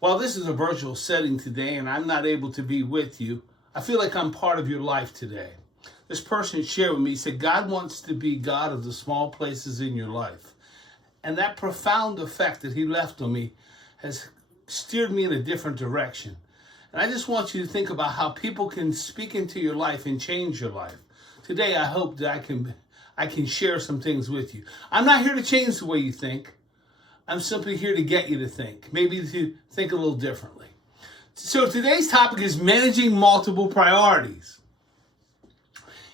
While this is a virtual setting today and I'm not able to be with you, I feel like I'm part of your life today. This person shared with me, he said, God wants to be God of the small places in your life. And that profound effect that he left on me has steered me in a different direction. And I just want you to think about how people can speak into your life and change your life. Today, I hope that I can share some things with you. I'm not here to change the way you think. I'm simply here to get you to think, maybe to think a little differently. So today's topic is managing multiple priorities.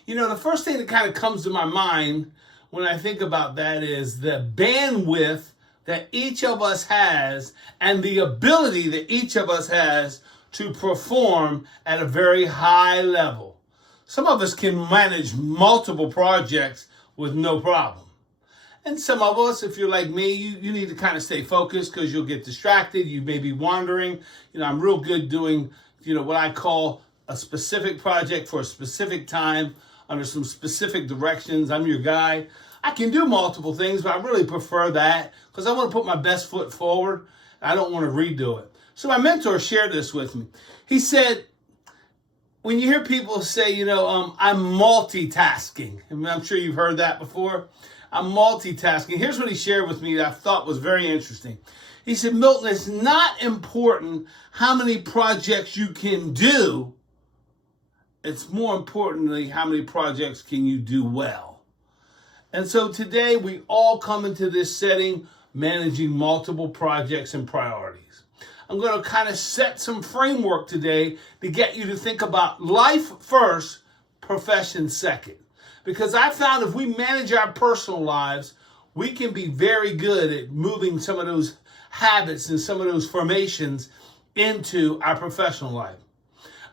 You know, the first thing that kind of comes to my mind when I think about that is the bandwidth that each of us has and the ability that each of us has to perform at a very high level. Some of us can manage multiple projects with no problem. And some of us, if you're like me, you need to kind of stay focused because you'll get distracted. You may be wandering. You know, I'm real good doing, what I call a specific project for a specific time under some specific directions. I'm your guy. I can do multiple things, but I really prefer that because I want to put my best foot forward. I don't want to redo it. So my mentor shared this with me. He said, when you hear people say, I'm multitasking, and I'm sure you've heard that before. I'm multitasking. Here's what he shared with me that I thought was very interesting. He said, Milton, it's not important how many projects you can do. It's more importantly, how many projects can you do well? And so today we all come into this setting managing multiple projects and priorities. I'm going to kind of set some framework today to get you to think about life first, profession second. Because I found if we manage our personal lives, we can be very good at moving some of those habits and some of those formations into our professional life.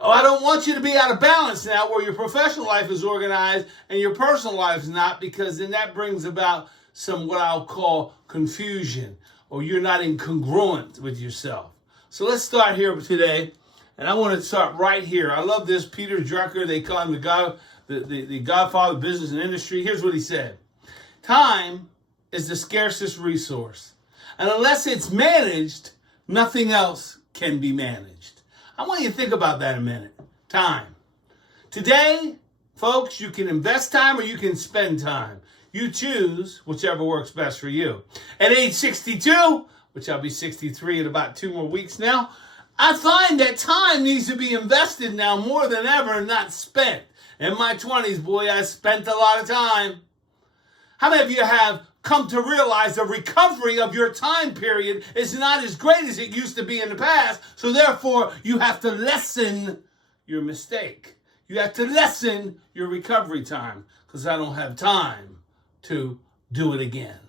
Oh, I don't want you to be out of balance now where your professional life is organized and your personal life is not, because then that brings about some what I'll call confusion, or you're not incongruent with yourself. So let's start here today. And I want to start right here. I love this. Peter Drucker, they call him the godfather of business and industry. Here's what he said. Time is the scarcest resource. And unless it's managed, nothing else can be managed. I want you to think about that a minute. Time. Today, folks, you can invest time or you can spend time. You choose whichever works best for you. At age 62, which I'll be 63 in about 2 more weeks now, I find that time needs to be invested now more than ever and not spent. In my 20s, boy, I spent a lot of time. How many of you have come to realize the recovery of your time period is not as great as it used to be in the past, so therefore you have to lessen your mistake. You have to lessen your recovery time because I don't have time to do it again.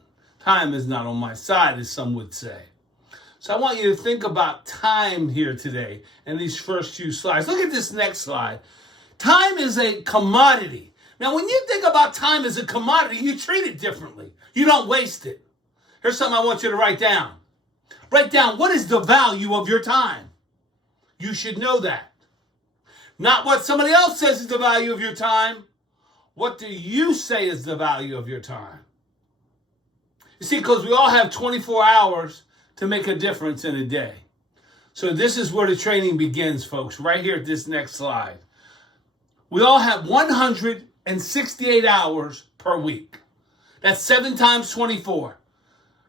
Time is not on my side, as some would say. So I want you to think about time here today in these first few slides. Look at this next slide. Time is a commodity. Now, when you think about time as a commodity, you treat it differently. You don't waste it. Here's something I want you to write down. Write down, what is the value of your time? You should know that. Not what somebody else says is the value of your time. What do you say is the value of your time? You see, because we all have 24 hours to make a difference in a day. So this is where the training begins, folks, right here at this next slide. We all have 168 hours per week. That's 7 times 24.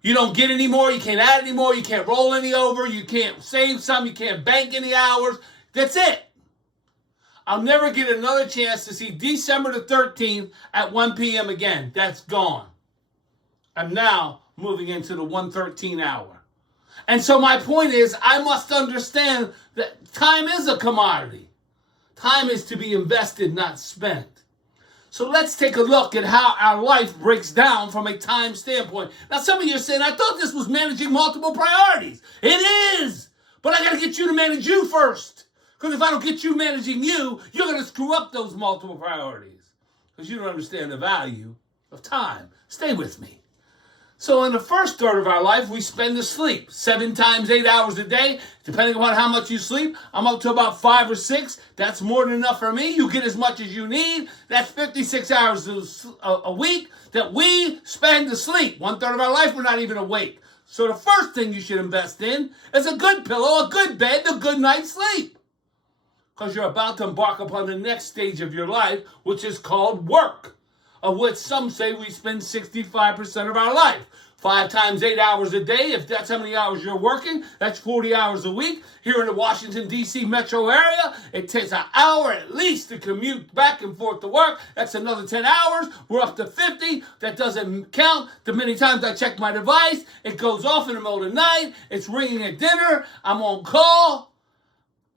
You don't get any more. You can't add any more. You can't roll any over. You can't save some. You can't bank any hours. That's it. I'll never get another chance to see December the 13th at 1 p.m. again. That's gone. I'm now moving into the 113 hour. And so my point is, I must understand that time is a commodity. Time is to be invested, not spent. So let's take a look at how our life breaks down from a time standpoint. Now, some of you are saying, I thought this was managing multiple priorities. It is. But I got to get you to manage you first. Because if I don't get you managing you, you're going to screw up those multiple priorities. Because you don't understand the value of time. Stay with me. So in the first third of our life, we spend asleep. 7 times 8 hours a day, depending upon how much you sleep. I'm up to about 5 or 6. That's more than enough for me. You get as much as you need. That's 56 hours a week that we spend asleep. 1/3 of our life, we're not even awake. So the first thing you should invest in is a good pillow, a good bed, and a good night's sleep. Because you're about to embark upon the next stage of your life, which is called work, of which some say we spend 65% of our life. 5 times 8 hours a day. If that's how many hours you're working, that's 40 hours a week. Here in the Washington, D.C. metro area, it takes an hour at least to commute back and forth to work. That's another 10 hours. We're up to 50. That doesn't count the many times I check my device. It goes off in the middle of the night. It's ringing at dinner. I'm on call.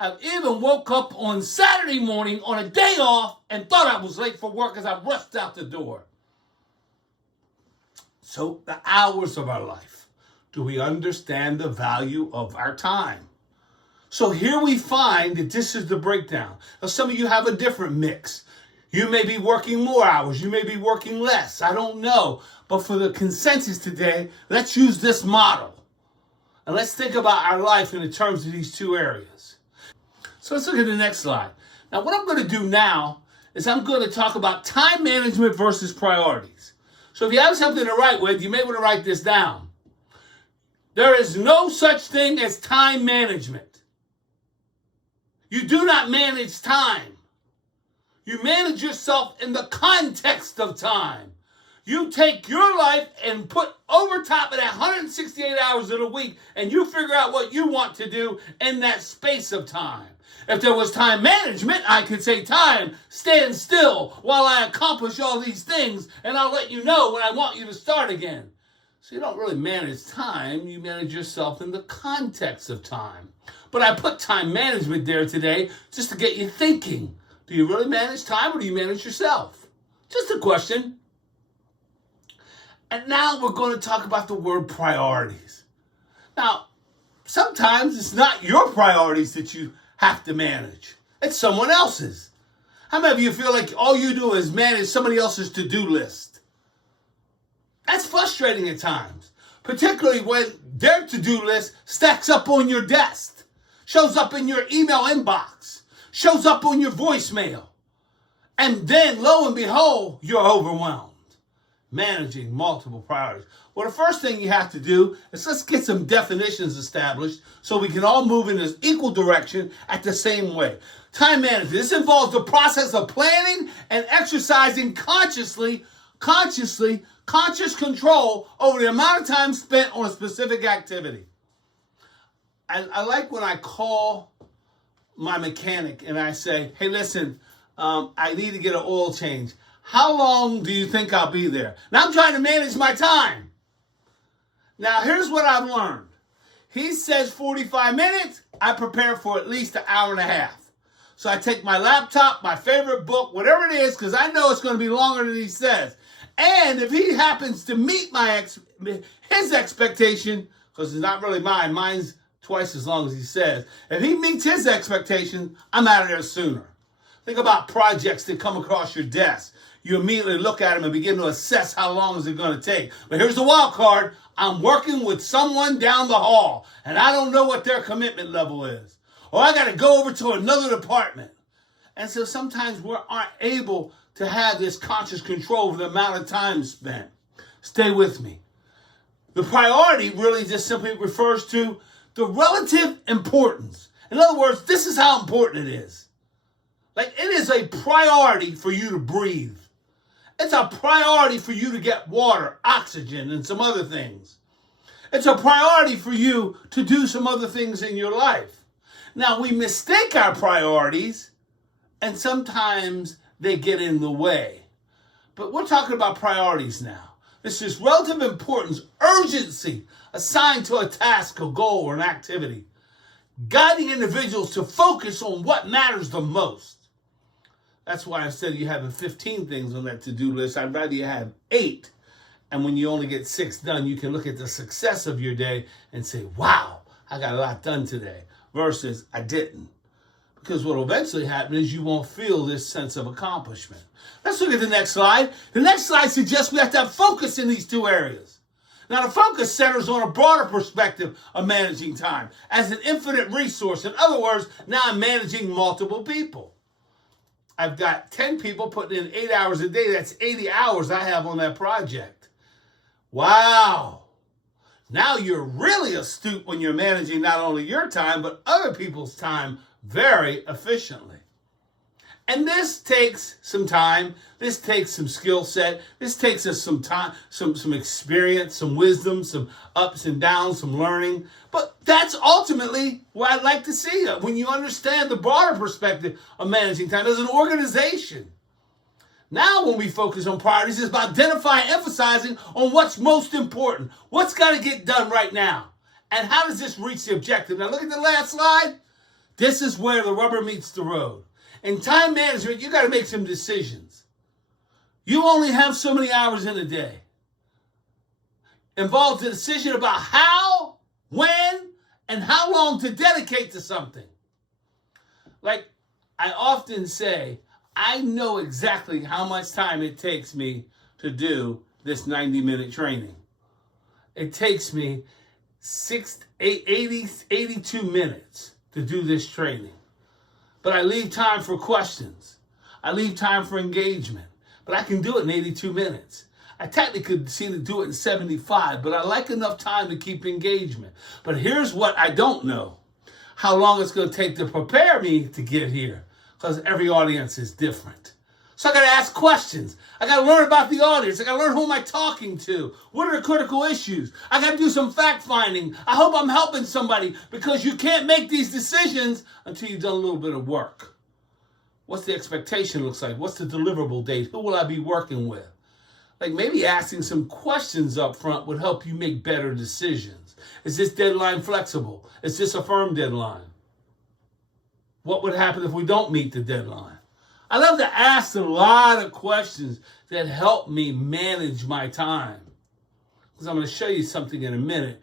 I've even woke up on Saturday morning on a day off and thought I was late for work as I rushed out the door. So the hours of our life. Do we understand the value of our time? So here we find that this is the breakdown. Now, some of you have a different mix. You may be working more hours. You may be working less. I don't know. But for the consensus today, let's use this model. And let's think about our life in the terms of these two areas. So let's look at the next slide. Now, what I'm going to do now is I'm going to talk about time management versus priorities. So if you have something to write with, you may want to write this down. There is no such thing as time management. You do not manage time. You manage yourself in the context of time. You take your life and put over top of that 168 hours in a week, and you figure out what you want to do in that space of time. If there was time management, I could say, time, stand still while I accomplish all these things, and I'll let you know when I want you to start again. So you don't really manage time, you manage yourself in the context of time. But I put time management there today just to get you thinking. Do you really manage time or do you manage yourself? Just a question. And now we're going to talk about the word priorities. Now, sometimes it's not your priorities that you have to manage. It's someone else's. How many of you feel like all you do is manage somebody else's to-do list? That's frustrating at times, particularly when their to-do list stacks up on your desk, shows up in your email inbox, shows up on your voicemail, and then lo and behold, you're overwhelmed. Managing multiple priorities. Well, the first thing you have to do is let's get some definitions established so we can all move in this equal direction at the same way. Time management. This involves the process of planning and exercising conscious control over the amount of time spent on a specific activity. I like when I call my mechanic and I say, hey, listen, I need to get an oil change. How long do you think I'll be there? Now I'm trying to manage my time. Now here's what I've learned. He says 45 minutes. I prepare for at least an hour and a half. So I take my laptop, my favorite book, whatever it is, because I know it's going to be longer than he says. And if he happens to meet his expectation, because it's not really mine, mine's twice as long as he says. If he meets his expectation, I'm out of there sooner. Think about projects that come across your desk. You immediately look at them and begin to assess how long is it going to take. But here's the wild card. I'm working with someone down the hall, and I don't know what their commitment level is. Or I got to go over to another department. And so sometimes we aren't able to have this conscious control over the amount of time spent. Stay with me. The priority really just simply refers to the relative importance. In other words, this is how important it is. Like, it is a priority for you to breathe. It's a priority for you to get water, oxygen, and some other things. It's a priority for you to do some other things in your life. Now, we mistake our priorities, and sometimes they get in the way. But we're talking about priorities now. This is relative importance, urgency assigned to a task, a goal, or an activity, guiding individuals to focus on what matters the most. That's why instead of you having 15 things on that to-do list, I'd rather you have 8. And when you only get 6 done, you can look at the success of your day and say, wow, I got a lot done today, versus I didn't. Because what will eventually happen is you won't feel this sense of accomplishment. Let's look at the next slide. The next slide suggests we have to have focus in these two areas. Now, the focus centers on a broader perspective of managing time as an infinite resource. In other words, now I'm managing multiple people. I've got 10 people putting in 8 hours a day. That's 80 hours I have on that project. Wow. Now you're really astute when you're managing not only your time, but other people's time very efficiently. And this takes some time. This takes some skill set. This takes us some time, some experience, some wisdom, some ups and downs, some learning. But that's ultimately where I'd like to see you when you understand the broader perspective of managing time as an organization. Now when we focus on priorities, it's about identifying, emphasizing on what's most important. What's got to get done right now? And how does this reach the objective? Now look at the last slide. This is where the rubber meets the road. In time management, you got to make some decisions. You only have so many hours in a day. Involves a decision about how, when, and how long to dedicate to something. Like I often say, I know exactly how much time it takes me to do this 90-minute training. It takes me 82 minutes to do this training. But I leave time for questions. I leave time for engagement. But I can do it in 82 minutes. I technically could see to do it in 75, but I like enough time to keep engagement. But here's what I don't know. How long it's going to take to prepare me to get here. Because every audience is different. So I got to ask questions. I got to learn about the audience. I got to learn who am I talking to. What are the critical issues? I got to do some fact finding. I hope I'm helping somebody because you can't make these decisions until you've done a little bit of work. What's the expectation looks like? What's the deliverable date? Who will I be working with? Like maybe asking some questions up front would help you make better decisions. Is this deadline flexible? Is this a firm deadline? What would happen if we don't meet the deadline? I love to ask a lot of questions that help me manage my time. Because I'm going to show you something in a minute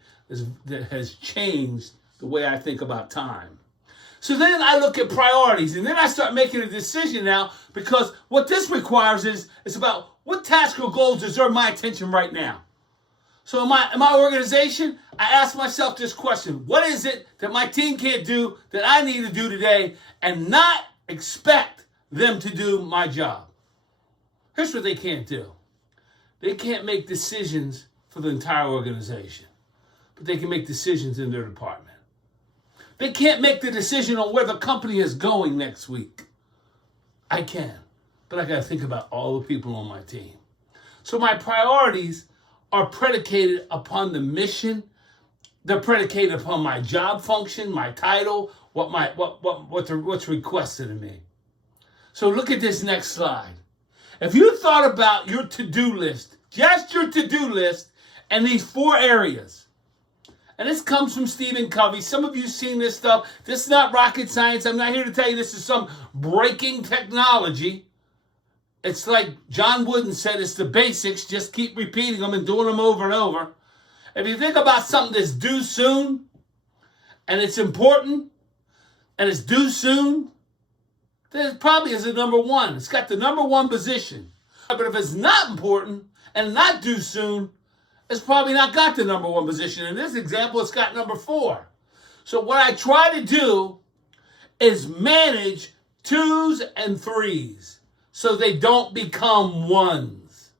that has changed the way I think about time. So then I look at priorities, and then I start making a decision now, because what this requires is it's about what task or goals deserve my attention right now. So in my organization, I ask myself this question: what is it that my team can't do that I need to do today and not expect them to do my job? Here's what they can't do. They can't make decisions for the entire organization, but they can make decisions in their department. They can't make the decision on where the company is going next week. I can, but I got to think about all the people on my team. So my priorities are predicated upon the mission. They're predicated upon my job function, my title, what's requested of me. So look at this next slide. If you thought about your to-do list, just your to-do list, and these 4 areas, and this comes from Stephen Covey. Some of you have seen this stuff. This is not rocket science. I'm not here to tell you this is some breaking technology. It's like John Wooden said, it's the basics. Just keep repeating them and doing them over and over. If you think about something that's due soon, and it's important, and it's due soon, then it probably is the number 1. It's got the number 1 position. But if it's not important and not due soon, it's probably not got the number 1 position. In this example, it's got number 4. So what I try to do is manage 2s and 3s so they don't become 1s.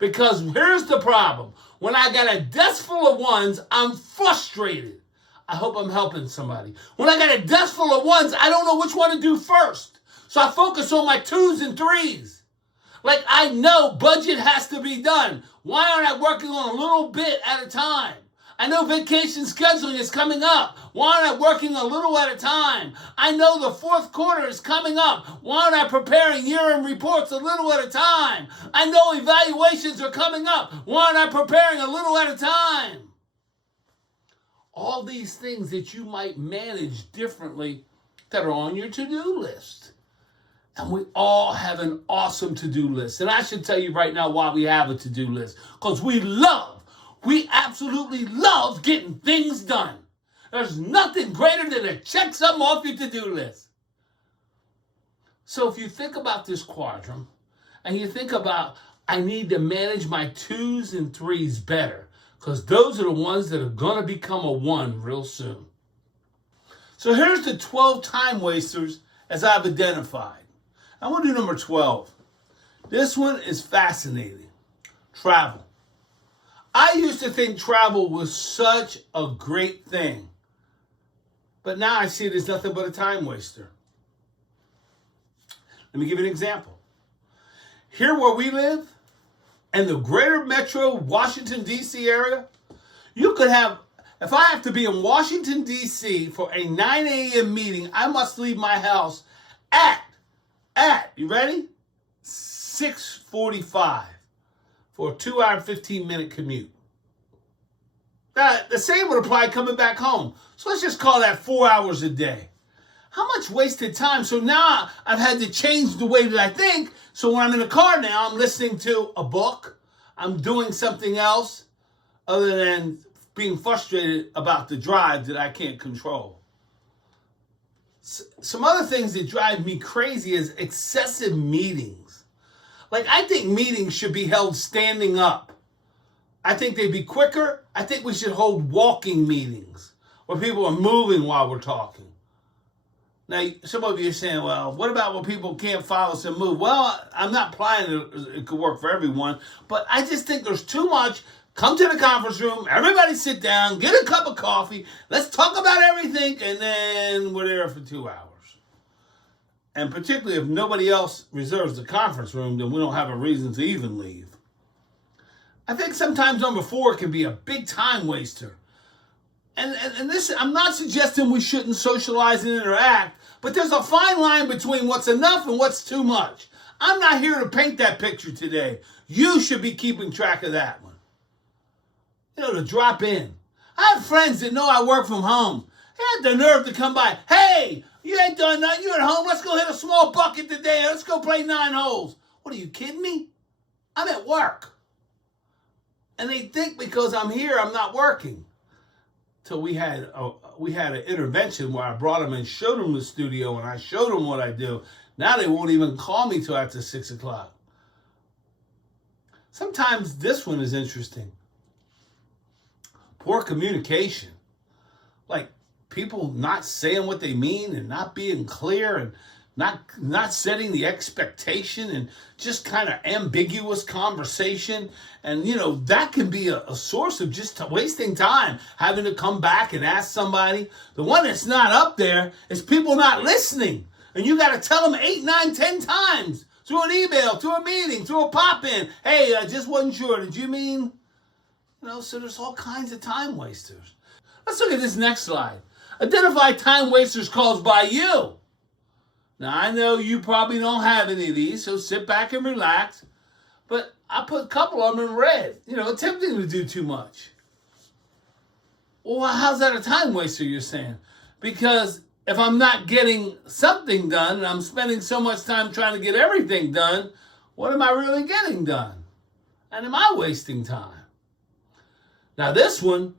Because here's the problem. When I got a desk full of 1s, I'm frustrated. I hope I'm helping somebody. When I got a desk full of 1s, I don't know which one to do first. So I focus on my 2s and 3s. Like I know budget has to be done. Why aren't I working on a little bit at a time? I know vacation scheduling is coming up. Why aren't I working a little at a time? I know the 4th quarter is coming up. Why aren't I preparing year-end reports a little at a time? I know evaluations are coming up. Why aren't I preparing a little at a time? All these things that you might manage differently that are on your to-do list. And we all have an awesome to-do list. And I should tell you right now why we have a to-do list. Because we absolutely love getting things done. There's nothing greater than to check something off your to-do list. So if you think about this quadrant, and you think about, I need to manage my 2s and 3s better, because those are the ones that are going to become a 1 real soon. So here's the 12 time wasters as I've identified. I'm going to do number 12. This one is fascinating. Travel. I used to think travel was such a great thing, but now I see it as nothing but a time waster. Let me give you an example. Here where we live, in the greater metro Washington, D.C. area, you could have, if I have to be in Washington, D.C. for a 9 a.m. meeting, I must leave my house you ready? 6:45 for a 2-hour and 15-minute commute. Now, the same would apply coming back home. So let's just call that 4 hours a day. How much wasted time? So now I've had to change the way that I think. So when I'm in the car now, I'm listening to a book. I'm doing something else other than being frustrated about the drive that I can't control. Some other things that drive me crazy is excessive meetings. Like, I think meetings should be held standing up. I think they'd be quicker. I think we should hold walking meetings where people are moving while we're talking. Now, some of you are saying, well, what about when people can't follow us and move? Well, I'm not implying it could work for everyone, but I just think there's too much. Come to the conference room, everybody sit down, get a cup of coffee, let's talk about everything, and then we're there for 2 hours. And particularly if nobody else reserves the conference room, then we don't have a reason to even leave. I think sometimes number 4 can be a big time waster. And this, I'm not suggesting we shouldn't socialize and interact, but there's a fine line between what's enough and what's too much. I'm not here to paint that picture today. You should be keeping track of that one. You know, to drop in. I have friends that know I work from home. They had the nerve to come by. Hey, you ain't done nothing. You're at home. Let's go hit a small bucket today. Let's go play 9 holes. What, are you kidding me? I'm at work. And they think because I'm here, I'm not working. Till we had an intervention where I brought them and showed them the studio and I showed them what I do. Now they won't even call me till after 6 o'clock. Sometimes this one is interesting. Poor communication. Like people not saying what they mean and not being clear and not setting the expectation and just kind of ambiguous conversation. And, you know, that can be a source of just wasting time, having to come back and ask somebody. The one that's not up there is people not listening. And you got to tell them 8, 9, 10 times through an email, through a meeting, through a pop-in. Hey, I just wasn't sure. Did you mean? You know, so there's all kinds of time wasters. Let's look at this next slide. Identify time wasters caused by you. Now, I know you probably don't have any of these, so sit back and relax. But I put a couple of them in red. You know, attempting to do too much. Well, how's that a time waster, you're saying? Because if I'm not getting something done and I'm spending so much time trying to get everything done, what am I really getting done? And am I wasting time? Now, this one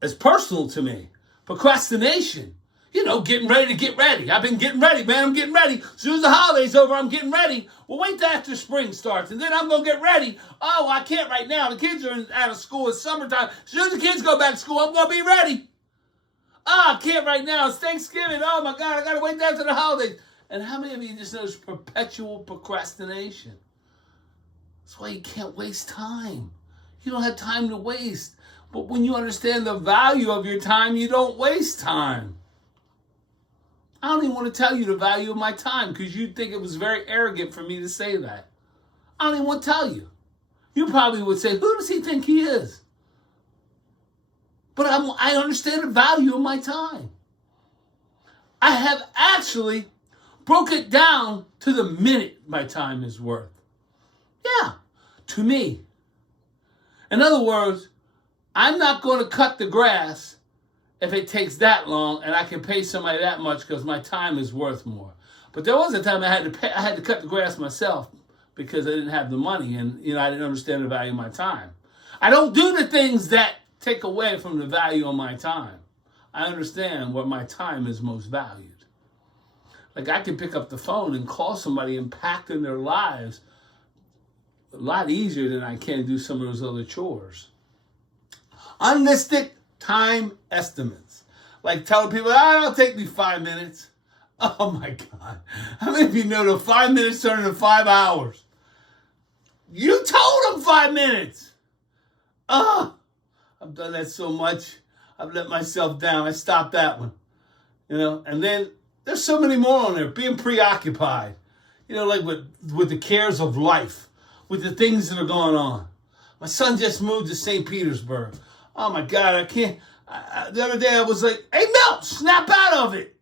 is personal to me. Procrastination. You know, getting ready to get ready. I've been getting ready, man. I'm getting ready. As soon as the holiday's over, I'm getting ready. Well, wait till after spring starts, and then I'm going to get ready. Oh, I can't right now. The kids are out of school. It's summertime. As soon as the kids go back to school, I'm going to be ready. Oh, I can't right now. It's Thanksgiving. Oh, my God. I got to wait down to the holidays. And how many of you just know it's perpetual procrastination? That's why you can't waste time. You don't have time to waste. But when you understand the value of your time, you don't waste time. I don't even want to tell you the value of my time because you'd think it was very arrogant for me to say that. I don't even want to tell you. You probably would say, who does he think he is? But I understand the value of my time. I have actually broke it down to the minute my time is worth. Yeah, to me. In other words, I'm not going to cut the grass if it takes that long and I can pay somebody that much because my time is worth more. But there was a time I had to cut the grass myself because I didn't have the money and, you know, I didn't understand the value of my time. I don't do the things that take away from the value of my time. I understand what my time is most valued. Like I can pick up the phone and call somebody impacting their lives a lot easier than I can do some of those other chores. Unlisted time estimates. Like telling people, it'll take me 5 minutes. Oh my God. How many of you know the 5 minutes turn into 5 hours? You told them 5 minutes. I've done that so much. I've let myself down. I stopped that one. And then there's so many more on there. Being preoccupied, like with the cares of life, with the things that are going on. My son just moved to St. Petersburg. Oh my God, I can't. The other day I was like, hey, Mel, snap out of it.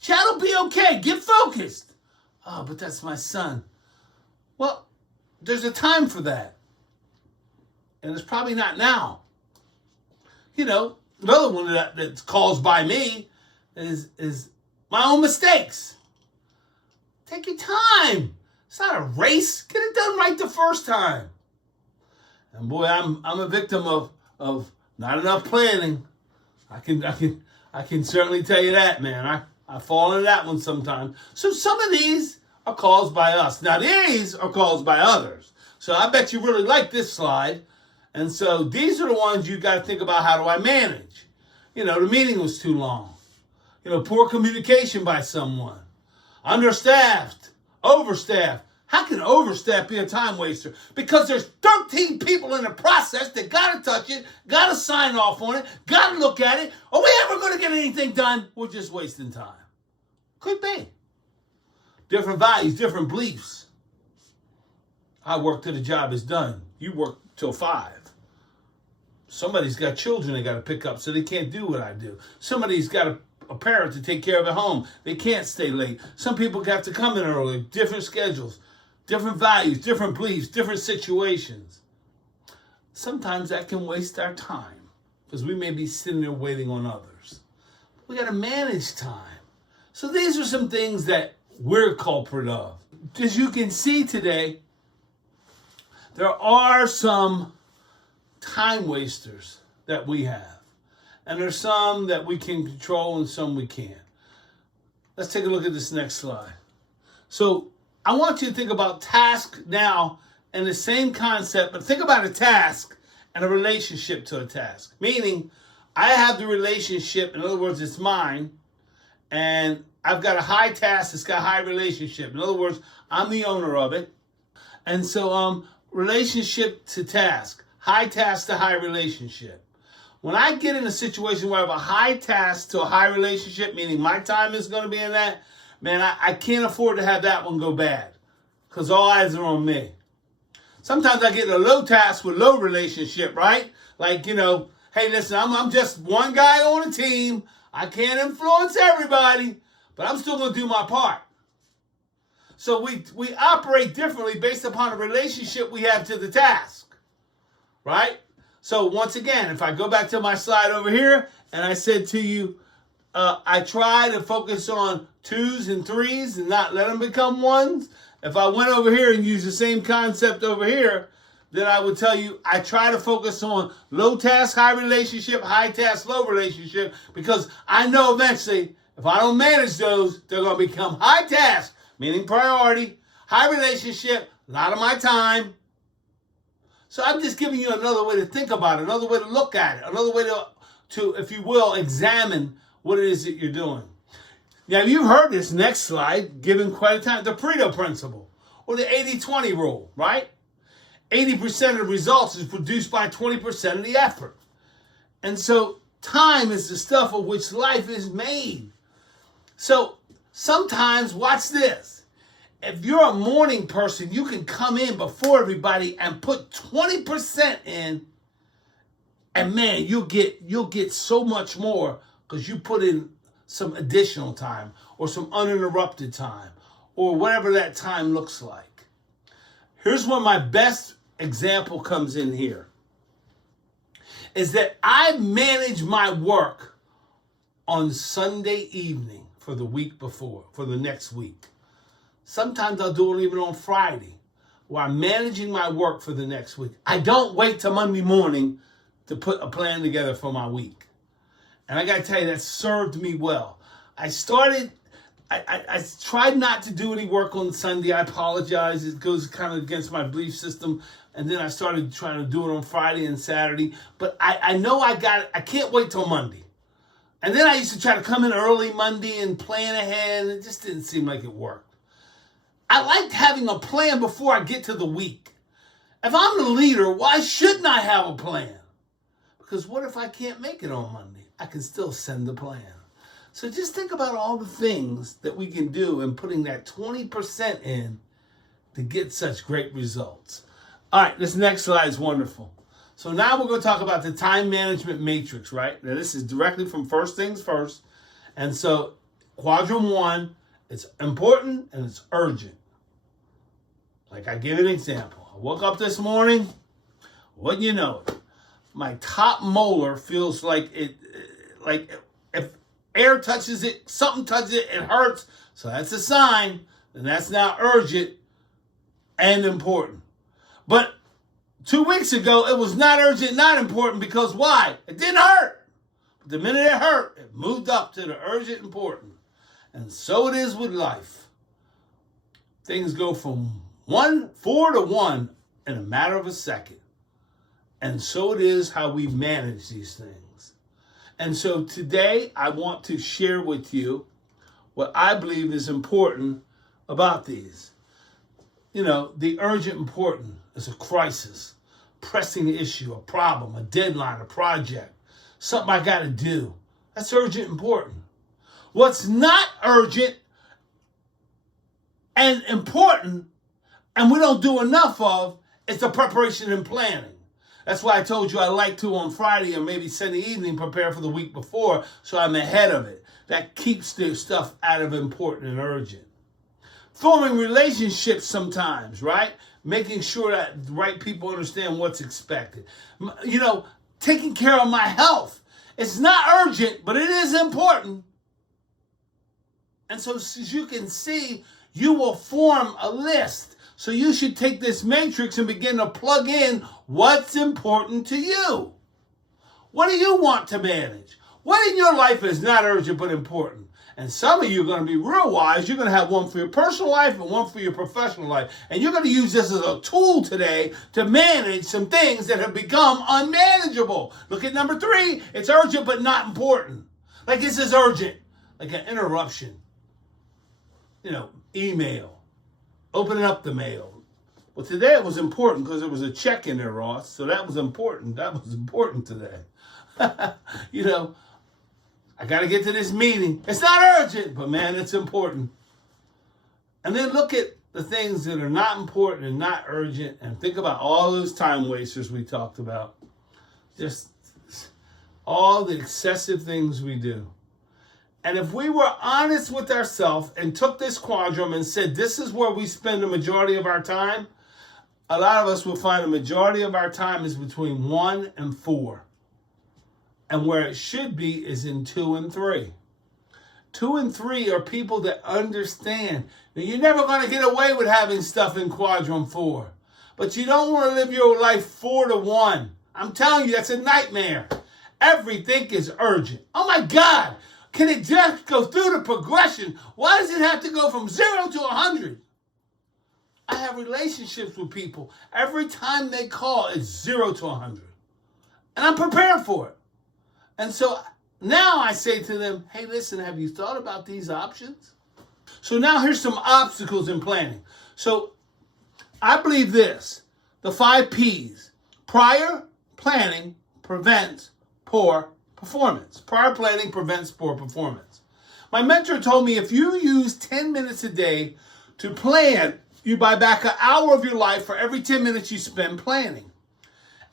Chad will be okay. Get focused. Oh, but that's my son. Well, there's a time for that. And it's probably not now. Another one that's caused by me is my own mistakes. Take your time. It's not a race. Get it done right the first time. And boy, I'm a victim of not enough planning. I can certainly tell you that, man. I fall into that one sometimes. So some of these are caused by us. Now these are caused by others. So I bet you really like this slide. And so these are the ones you got to think about. How do I manage? The meeting was too long. Poor communication by someone. Understaffed, overstaffed. How can overstaffed be a time waster? Because there's 13 people in the process that got to touch it, got to sign off on it, got to look at it. Are we ever going to get anything done? We're just wasting time. Could be. Different values, different beliefs. I work till the job is done. You work till 5. Somebody's got children they got to pick up, so they can't do what I do. Somebody's got a parent to take care of at home. They can't stay late. Some people have to come in early. Different schedules, different values, different beliefs, different situations. Sometimes that can waste our time because we may be sitting there waiting on others. We got to manage time. So these are some things that we're culprit of. As you can see today, there are some time wasters that we have. And there's some that we can control and some we can't. Let's take a look at this next slide. So I want you to think about task now and the same concept, but think about a task and a relationship to a task. Meaning, I have the relationship, in other words, it's mine, and I've got a high task that's got high relationship. In other words, I'm the owner of it. And so relationship to task, high task to high relationship. When I get in a situation where I have a high task to a high relationship, meaning my time is going to be in that, man, I can't afford to have that one go bad because all eyes are on me. Sometimes I get in a low task with low relationship, right? Like, hey, listen, I'm just one guy on a team. I can't influence everybody, but I'm still going to do my part. So we operate differently based upon the relationship we have to the task, right? So once again, if I go back to my slide over here and I said to you, I try to focus on 2s and 3s and not let them become 1s. If I went over here and used the same concept over here, then I would tell you I try to focus on low task, high relationship, high task, low relationship, because I know eventually if I don't manage those, they're going to become high task, meaning priority, high relationship, a lot of my time. So I'm just giving you another way to think about it, another way to look at it, another way to, if you will, examine what it is that you're doing. Now, you've heard this next slide given quite a time, the Pareto principle, or the 80-20 rule, right? 80% of the results is produced by 20% of the effort. And so time is the stuff of which life is made. So sometimes, watch this. If you're a morning person, you can come in before everybody and put 20% in, and man, you'll get so much more because you put in some additional time or some uninterrupted time or whatever that time looks like. Here's where my best example comes in here, is that I manage my work on Sunday evening for the week before, for the next week. Sometimes I'll do it even on Friday, where I'm managing my work for the next week. I don't wait till Monday morning to put a plan together for my week. And I got to tell you, that served me well. I tried not to do any work on Sunday. I apologize. It goes kind of against my belief system. And then I started trying to do it on Friday and Saturday. But I know I can't wait till Monday. And then I used to try to come in early Monday and plan ahead. And it just didn't seem like it worked. I liked having a plan before I get to the week. If I'm the leader, why shouldn't I have a plan? Because what if I can't make it on Monday? I can still send the plan. So just think about all the things that we can do and putting that 20% in to get such great results. All right, this next slide is wonderful. So now we're going to talk about the time management matrix, right? Now this is directly from First Things First. And so quadrant 1, it's important and it's urgent. Like I give an example. I woke up this morning, wouldn't you know it? My top molar feels like if air touches it, something touches it, it hurts. So that's a sign, and that's now urgent and important. But 2 weeks ago, it was not urgent, not important, because why? It didn't hurt. But the minute it hurt, it moved up to the urgent, important. And so it is with life. Things go from 4 to 1 in a matter of a second. And so it is how we manage these things. And so today I want to share with you what I believe is important about these. You know, the urgent important is a crisis, pressing issue, a problem, a deadline, a project, something I got to do. That's urgent important. What's not urgent and important and we don't do enough of is the preparation and planning. That's why I told you I like to on Friday or maybe Sunday evening prepare for the week before so I'm ahead of it. That keeps the stuff out of important and urgent. Forming relationships sometimes, right? Making sure that the right people understand what's expected. You know, taking care of my health. It's not urgent, but it is important. And so as you can see, you will form a list. So you should take this matrix and begin to plug in what's important to you. What do you want to manage? What in your life is not urgent but important? And some of you are going to be real wise. You're going to have one for your personal life and one for your professional life. And you're going to use this as a tool today to manage some things that have become unmanageable. Look at number 3. It's urgent but not important. Like this is urgent. Like an interruption. You know, email. Opening up the mail. Well, today it was important because there was a check in there, Ross. So that was important. That was important today. You know, I got to get to this meeting. It's not urgent, but man, it's important. And then look at the things that are not important and not urgent and think about all those time wasters we talked about. Just all the excessive things we do. And if we were honest with ourselves and took this quadrant and said, this is where we spend the majority of our time, a lot of us will find the majority of our time is between 1 and 4. And where it should be is in 2 and 3. 2 and 3 are people that understand that you're never going to get away with having stuff in quadrant 4. But you don't want to live your life 4 to 1. I'm telling you, that's a nightmare. Everything is urgent. Oh my God. Can it just go through the progression? Why does it have to go from 0 to 100? I have relationships with people. Every time they call, it's 0 to 100. And I'm prepared for it. And so now I say to them, hey, listen, have you thought about these options? So now here's some obstacles in planning. So I believe this, the 5 P's. Prior planning prevents poor performance. Prior planning prevents poor performance. My mentor told me if you use 10 minutes a day to plan, you buy back an hour of your life for every 10 minutes you spend planning.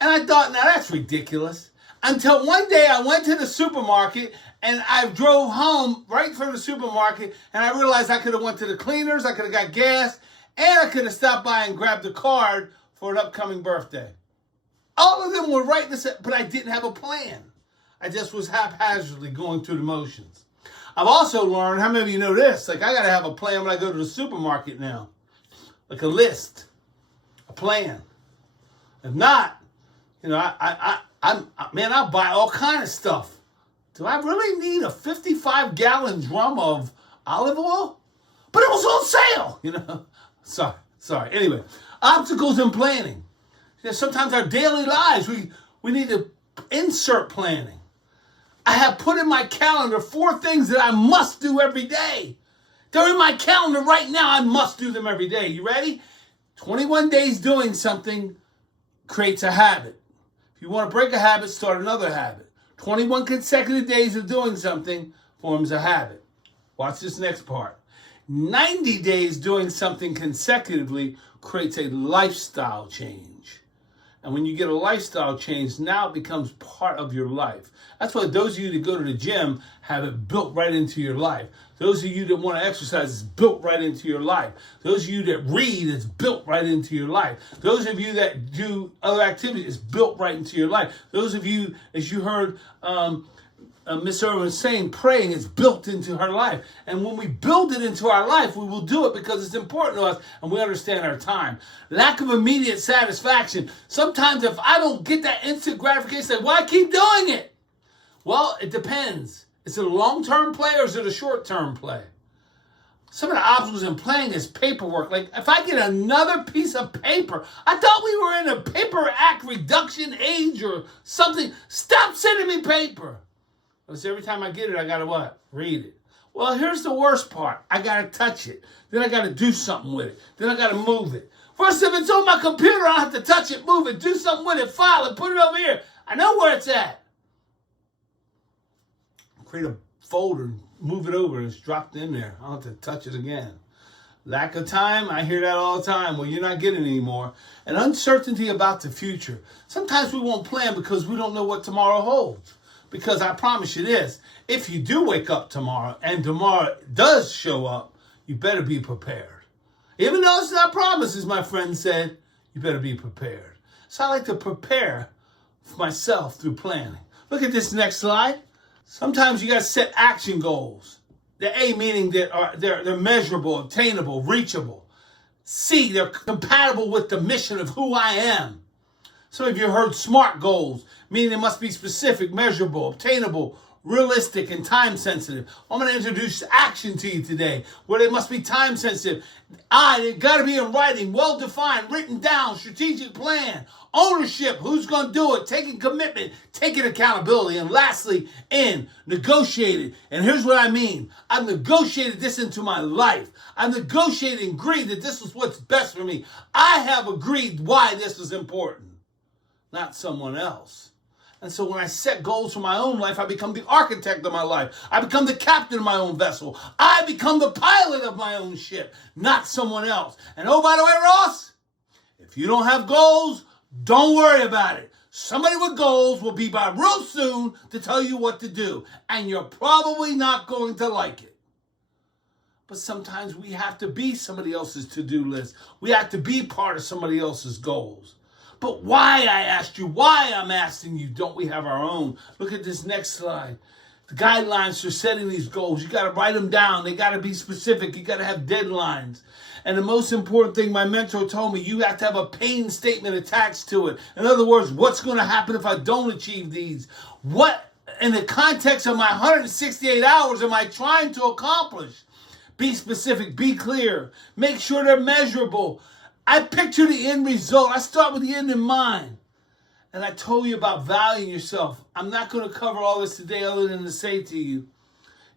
And I thought, now that's ridiculous. Until one day I went to the supermarket and I drove home right from the supermarket and I realized I could have went to the cleaners, I could have got gas, and I could have stopped by and grabbed a card for an upcoming birthday. All of them were right, but I didn't have a plan. I just was haphazardly going through the motions. I've also learned, how many of you know this? Like I got to have a plan when I go to the supermarket now. Like a list, a plan. If not, you know, I'll buy all kind of stuff. Do I really need a 55-gallon drum of olive oil? But it was on sale, you know. Sorry. Anyway, obstacles in planning. You know, sometimes our daily lives, we need to insert planning. I have put in my calendar 4 things that I must do every day. They're in my calendar right now. I must do them every day. You ready? 21 days doing something, creates a habit. If you want to break a habit, start another habit. 21 consecutive days of doing something forms a habit. Watch this next part. 90 days doing something consecutively creates a lifestyle change. And when you get a lifestyle change, now it becomes part of your life. That's why those of you that go to the gym have it built right into your life. Those of you that want to exercise, it's built right into your life. Those of you that read, it's built right into your life. Those of you that do other activities, it's built right into your life. Those of you, as you heard Miss Irwin saying, praying is built into her life. And when we build it into our life, we will do it because it's important to us and we understand our time. Lack of immediate satisfaction. Sometimes if I don't get that instant gratification, I say, why keep doing it? Well, it depends. Is it a long-term play or is it a short-term play? Some of the obstacles in playing is paperwork. Like, if I get another piece of paper, I thought we were in a paper act reduction age or something. Stop sending me paper. Because every time I get it, I got to what? Read it. Well, here's the worst part. I got to touch it. Then I got to do something with it. Then I got to move it. First, if it's on my computer, I have to touch it, move it, do something with it, file it, put it over here. I know where it's at. Create a folder, move it over, and it's dropped in there. I don't have to touch it again. Lack of time, I hear that all the time. Well, you're not getting it anymore. And uncertainty about the future. Sometimes we won't plan because we don't know what tomorrow holds. Because I promise you this, if you do wake up tomorrow and tomorrow does show up, you better be prepared. Even though it's not promises, my friend said, you better be prepared. So I like to prepare for myself through planning. Look at this next slide. Sometimes you got to set action goals. The A meaning that they're measurable, obtainable, reachable. C, they're compatible with the mission of who I am. Some of you heard SMART goals, meaning they must be specific, measurable, obtainable, realistic, and time sensitive. I'm going to introduce action to you today, where they must be time sensitive. They've got to be in writing, well-defined, written down, strategic plan, ownership, who's going to do it, taking commitment, taking accountability, and lastly, negotiated. And here's what I mean. I've negotiated this into my life. I've negotiated and agreed that this is what's best for me. I have agreed why this is important, not someone else. And so when I set goals for my own life, I become the architect of my life. I become the captain of my own vessel. I become the pilot of my own ship, not someone else. And oh, by the way, Ross, if you don't have goals, don't worry about it. Somebody with goals will be by real soon to tell you what to do. And you're probably not going to like it. But sometimes we have to be somebody else's to-do list. We have to be part of somebody else's goals. But why, I asked you, why I'm asking you, don't we have our own? Look at this next slide. The guidelines for setting these goals. You got to write them down. They got to be specific. You got to have deadlines. And the most important thing my mentor told me, you have to have a pain statement attached to it. In other words, what's going to happen if I don't achieve these? What, in the context of my 168 hours, am I trying to accomplish? Be specific. Be clear. Make sure they're measurable. I picture the end result. I start with the end in mind. And I told you about valuing yourself. I'm not going to cover all this today other than to say to you,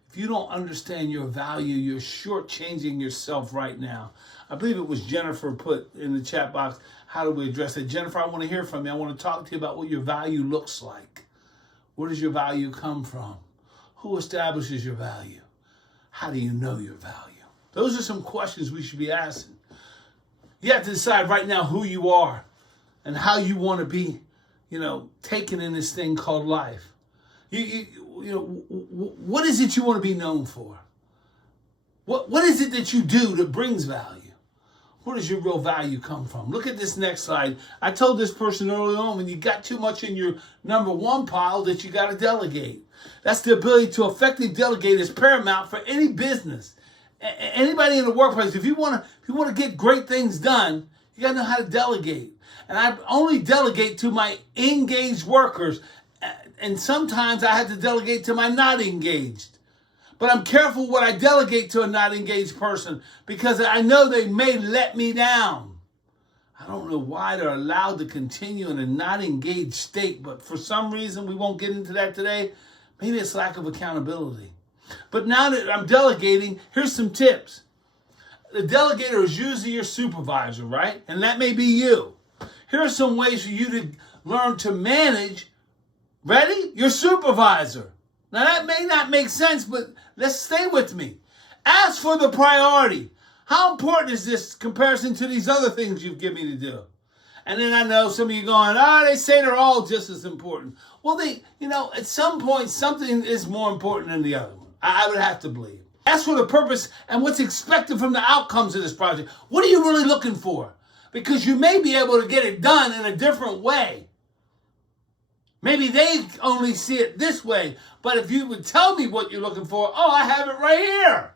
if you don't understand your value, you're shortchanging yourself right now. I believe it was Jennifer put in the chat box, how do we address it? Jennifer, I want to hear from you. I want to talk to you about what your value looks like. Where does your value come from? Who establishes your value? How do you know your value? Those are some questions we should be asking. You have to decide right now who you are and how you want to be, taken in this thing called life. What is it you want to be known for? What is it that you do that brings value? Where does your real value come from? Look at this next slide. I told this person early on, when you got too much in your number one pile, that you got to delegate. That's the ability to effectively delegate is paramount for any business. Anybody in the workplace, if you want to get great things done, you got to know how to delegate. And I only delegate to my engaged workers. And sometimes I have to delegate to my not engaged. But I'm careful what I delegate to a not engaged person because I know they may let me down. I don't know why they're allowed to continue in a not engaged state, but for some reason, we won't get into that today. Maybe it's lack of accountability. But now that I'm delegating, here's some tips. The delegator is usually your supervisor, right? And that may be you. Here are some ways for you to learn to manage, ready? Your supervisor. Now that may not make sense, but let's stay with me. Ask for the priority. How important is this comparison to these other things you've given me to do? And then I know some of you going, they say they're all just as important. Well, at some point, something is more important than the other one. I would have to believe. Ask for the purpose and what's expected from the outcomes of this project. What are you really looking for? Because you may be able to get it done in a different way. Maybe they only see it this way, but if you would tell me what you're looking for, I have it right here.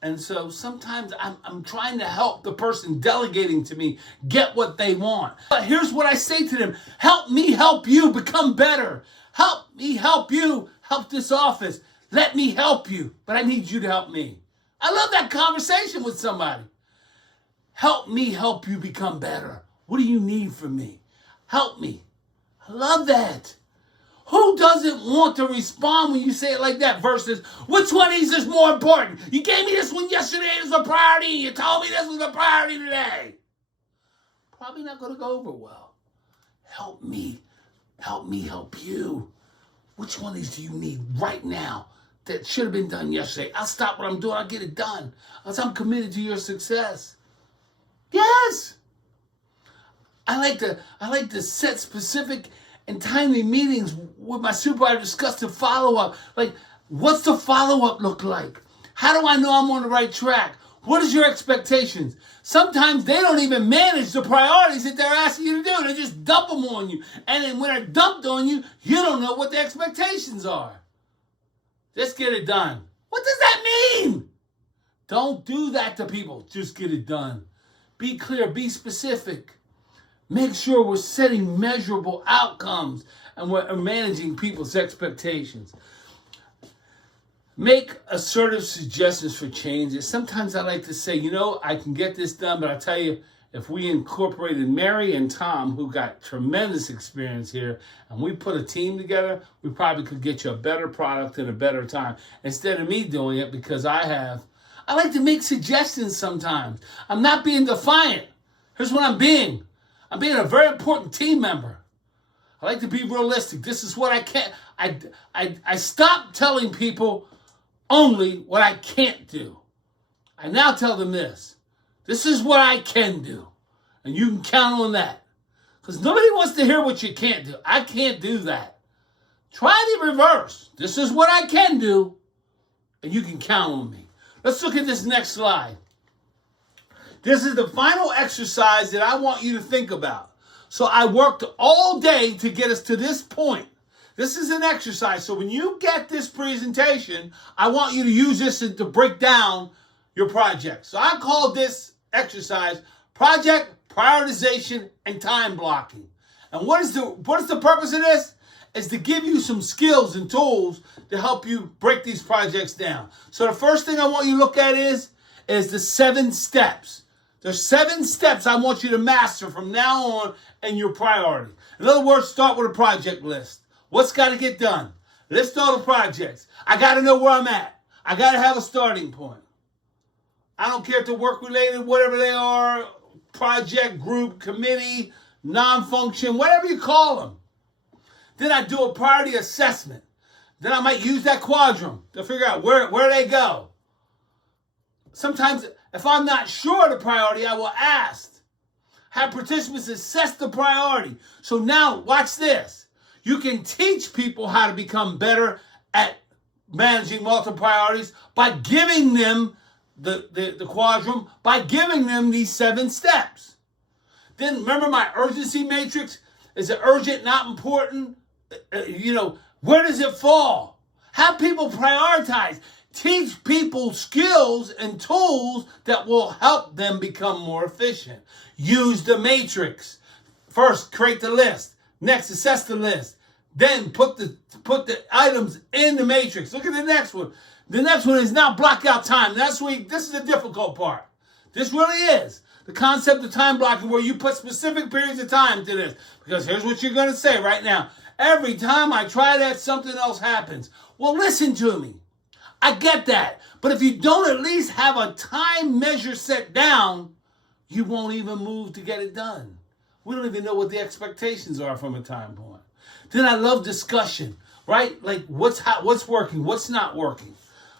And so sometimes I'm trying to help the person delegating to me get what they want. But here's what I say to them. Help me help you become better. Help me help you help this office. Let me help you, but I need you to help me. I love that conversation with somebody. Help me help you become better. What do you need from me? Help me. I love that. Who doesn't want to respond when you say it like that versus, which one of these is more important? You gave me this one yesterday as a priority. You told me this was a priority today. Probably not going to go over well. Help me help you. Which one of these do you need right now that should have been done yesterday? I'll stop what I'm doing. I'll get it done. I'm committed to your success. Yes. I like to set specific and timely meetings with my supervisor, discuss the follow-up. Like, what's the follow-up look like? How do I know I'm on the right track? What is your expectations? Sometimes they don't even manage the priorities that they're asking you to do. They just dump them on you. And then when they're dumped on you, you don't know what the expectations are. Just get it done. What does that mean? Don't do that to people. Just get it done. Be clear. Be specific. Make sure we're setting measurable outcomes and we're managing people's expectations. Make assertive suggestions for changes. Sometimes I like to say, I can get this done, but I tell you, if we incorporated Mary and Tom, who got tremendous experience here, and we put a team together, we probably could get you a better product in a better time. Instead of me doing it because I like to make suggestions sometimes. I'm not being defiant. Here's what I'm being. I'm being a very important team member. I like to be realistic. This is what I can't. I stopped telling people only what I can't do. I now tell them this. This is what I can do. And you can count on that. Because nobody wants to hear what you can't do. I can't do that. Try the reverse. This is what I can do. And you can count on me. Let's look at this next slide. This is the final exercise that I want you to think about. So I worked all day to get us to this point. This is an exercise. So when you get this presentation, I want you to use this to break down your project. So I call this exercise project prioritization and time blocking. And what is the purpose of this? Is to give you some skills and tools to help you break these projects down. So the first thing I want you to look at is the 7 steps. There's 7 steps I want you to master from now on in your priority. In other words, start with a project list. What's got to get done? List all the projects. I got to know where I'm at. I got to have a starting point. I don't care if they're work related, whatever they are, project, group, committee, non-function, whatever you call them. Then I do a priority assessment. Then I might use that quadrant to figure out where they go. Sometimes if I'm not sure of the priority, I will ask. Have participants assess the priority. So now, watch this. You can teach people how to become better at managing multiple priorities by giving them the quadrant, by giving them these 7 steps. Then remember my urgency matrix? Is it urgent, not important? Where does it fall? Have people prioritize. Teach people skills and tools that will help them become more efficient. Use the matrix. First, create the list. Next, assess the list. Then put the items in the matrix. Look at the next one. The next one is now block out time. This is the difficult part. This really is. The concept of time blocking where you put specific periods of time to this. Because here's what you're going to say right now. Every time I try that, something else happens. Well, listen to me. I get that. But if you don't at least have a time measure set down, you won't even move to get it done. We don't even know what the expectations are from a time point. Then I love discussion, right? Like what's working, what's not working.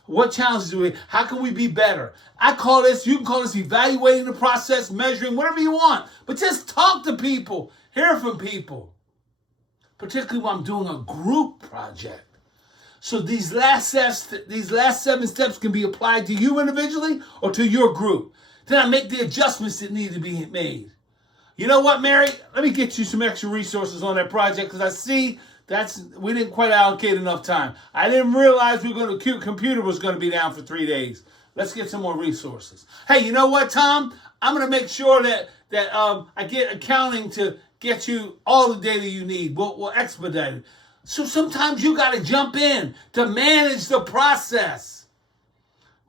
What challenges do we, how can we be better? I call this, you can call this evaluating the process, measuring, whatever you want. But just talk to people, hear from people. Particularly when I'm doing a group project. So these last 7 steps can be applied to you individually or to your group. Then I make the adjustments that need to be made. You know what, Mary? Let me get you some extra resources on that project because I see we didn't quite allocate enough time. I didn't realize the computer was going to be down for 3 days. Let's get some more resources. Hey, you know what, Tom? I'm going to make sure that I get accounting to get you all the data you need. We'll expedite it. So sometimes you got to jump in to manage the process.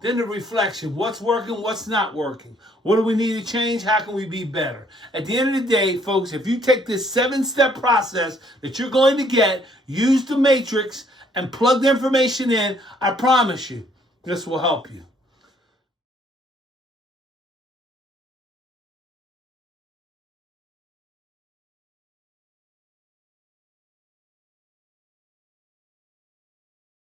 Then the reflection, what's working, what's not working? What do we need to change? How can we be better? At the end of the day, folks, if you take this 7-step process that you're going to get, use the matrix, and plug the information in, I promise you, this will help you.